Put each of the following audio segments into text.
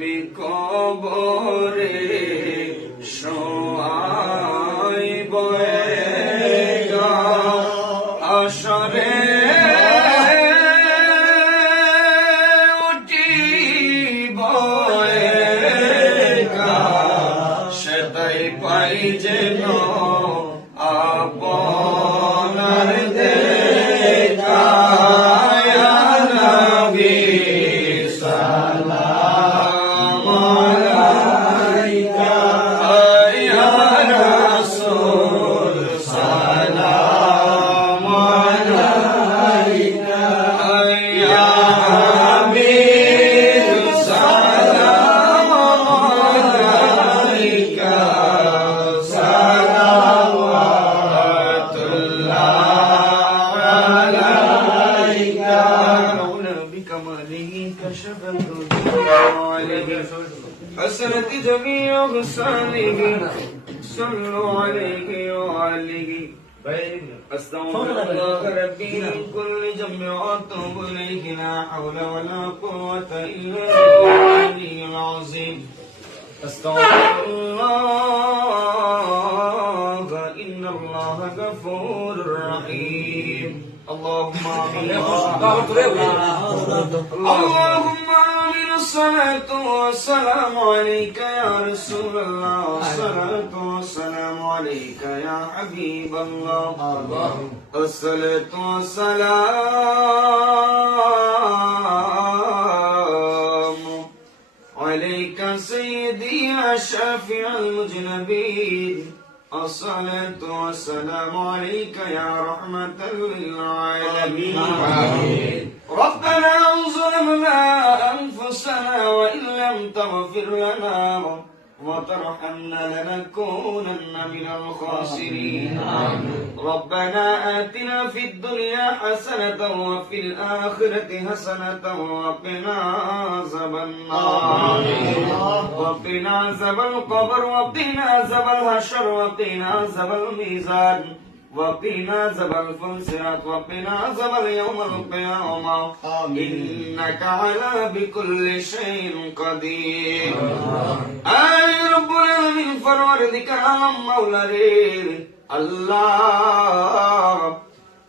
নবী কবরে শোয়াইব আসরে উঠিব সেটাই পাই যেন আপনার দেখা ইয়া নবী সালাম আলাইকা ইয়া রাসূল সালাম আলাইকা ইয়া হাবিব সালাম আলাইকা حسنت جميع خصاله صلوا عليه وآله أستغفر الله ربي من كل ذنب وأتوب إليه لا حول ولا قوة إلا بالله العظيم أستغفر الله إن الله غفور رحيم اللهم آمين اللهم آمين الصلاة والسلام عليك يا رسول الله الصلاة والسلام عليك يا حبيب الله الصلاة والسلام عليك سيدي يا شافع المذنبين الصلاة والسلام عليك يا رحمة للعالمين ربنا ظلمنا أنفسنا وإن لم تغفر لنا وترحمنا لنكونن من الخاسرين ربنا آتنا في الدنيا حسنة وفي الآخرة حسنة وقنا عذاب النار وقنا عذاب القبر وقنا عذاب الحشر وقنا عذاب الميزان وقنا عذاب الفلسرات وقنا عذاب يوم القيامة إنك على بكل شيء قدير آي رب العالمين فروردك আলম মাওলা রে আল্লাহ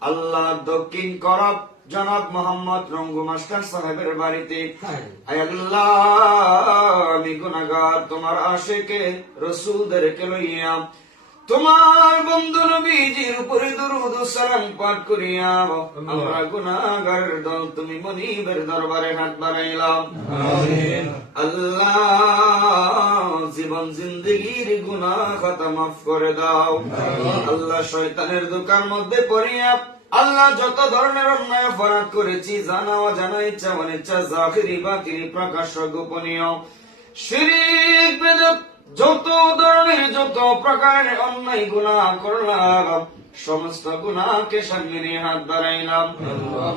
আল্লাহ দক্ষিণ করব জনাব মোহাম্মদ রঙ্গু মাস্টার সাহেবের বাড়িতে আয় আল্লাহ আমি গুনাহগার তোমার আশিকে রাসূলদেরকে লইয়া তোমার বন্ধু নবীজির উপরে দরুদ ও সালাম পাঠ করিয়া আমরা গুনাহগারের দল তুমি মনিবের দরবারে হাত বাড়াইলাম আমিন আল্লাহ জীবন জিন্দেগির গুনাহ খাতা মাফ করে দাও আল্লাহ শয়তানের দোকার মধ্যে পড়িয়া আল্লাহ যত ধরনের অন্যায় অপরাধ করেছি জানা অজানা ইচ্ছা অনিচ্ছা জাহিরি বাতিল প্রকাশ্য গোপনীয় শিরক বেদাত যত ধরনের যত প্রকারের অন্যায় গুনাহ করলাম সমস্ত গুনাহকে সামনে নিয়ে হাত বাড়াইলাম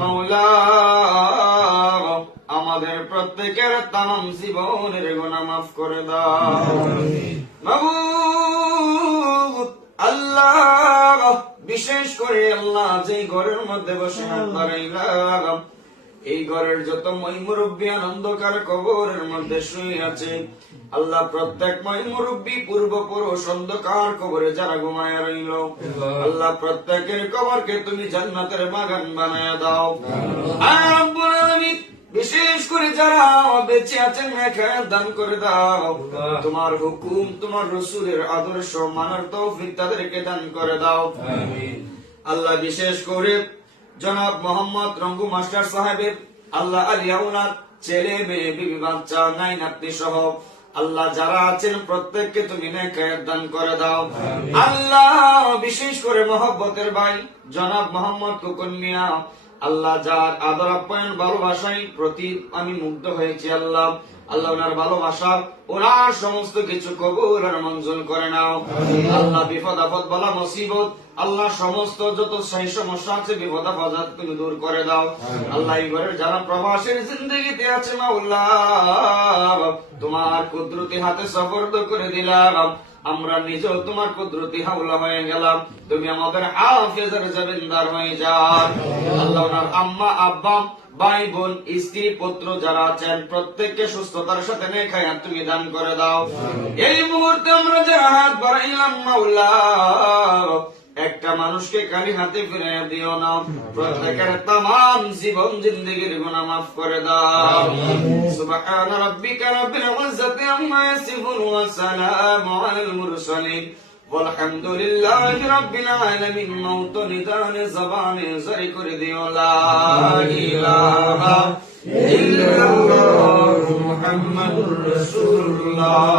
মাওলা আমাদের প্রত্যেকের তামাম জীবনের গুনাহ মাফ করে দাও মাবুদ আল্লাহ বিশেষ করে আল্লাহ যে ঘরের মধ্যে বসে হাত বাড়াইলাম এই ঘরের যত মই মুরব্বী অন্ধকার কবরের মধ্যে শুয়ে আছে আল্লাহ প্রত্যেক মই মুরব্বী পূর্বপুরুষ অন্ধকার কবরে যারা ঘুমায় রইল আল্লাহ প্রত্যেকের কবরকে তুমি জান্নাতের বাগান বানায়া দাও আর রব্বুল আলামিন বিশেষ করে যারা বেঁচে আছেন নেখায়াত দান করে দাও তোমার হুকুম তোমার রাসূলের আদর্শ মানার তৌফিক তাদেরকে দান করে দাও আমিন আল্লাহ বিশেষ করে জনাব মোহাম্মদ রঙ্গু মাস্টার সাহেবের আল্লাহ আলিয়া উনার ছেলে মেয়ে বিবি বাচ্চা নাই নাতনি সহ আল্লাহ যারা আছেন প্রত্যেককে তুমি নেখায়াত দান করে দাও আল্লাহ বিশেষ করে মহব্বতের ভাই জনাব মোহাম্মদ কুকুন মিয়া আল্লাহ যার আদর আপ্যায়ন ভালোবাসায় প্রতি আমি মুগ্ধ হয়েছি আল্লাহ আল্লাহ ওনার ভালোবাসা ওনার সমস্ত কিছু কবুল আর মঞ্জুর করে নাও আল্লাহ বিপদ আপদ বলা মুসিবত আল্লাহ সমস্ত যত সেই সমস্যা আছে বিপদ আপদ তুমি দূর করে দাও আল্লাহ এই ঘরের যারা প্রবাসের জিন্দগিতে আছে মাওলা তোমার কুদরতি হাতে সুপর্দ করে দিলাম আমরা নিজেও তোমার কুদরতি হাওলা হয়ে গেলাম তুমি আমাদের হাফেজের জমিনদার হয়ে যাও আল্লাহ ওনার আম্মা আব্বা ভাই বোন স্ত্রী পুত্র যারা আছেন প্রত্যেককে সুস্থতার সাথে নেক হায়াত তুমি দান করে দাও। এই মুহূর্তে আমরা যারা হাত বাড়াইলাম মাওলা, একটা মানুষকে খালি হাতে ফিরে দিও না, প্রত্যেকের তামাম জীবন জিন্দেগির গুনাহ মাফ করে দাও। সুবহান রাব্বিকা রাব্বিল ইজ্জাতি আম্মা ইয়াসিফুন ওয়া সালামু আলাল মুরসালিন والحمد لله رب العالمين। موت ندان زبان زري कर दियो ला इलाहा इल्लल्लाह मुहम्मदुर रसूलुल्लाह।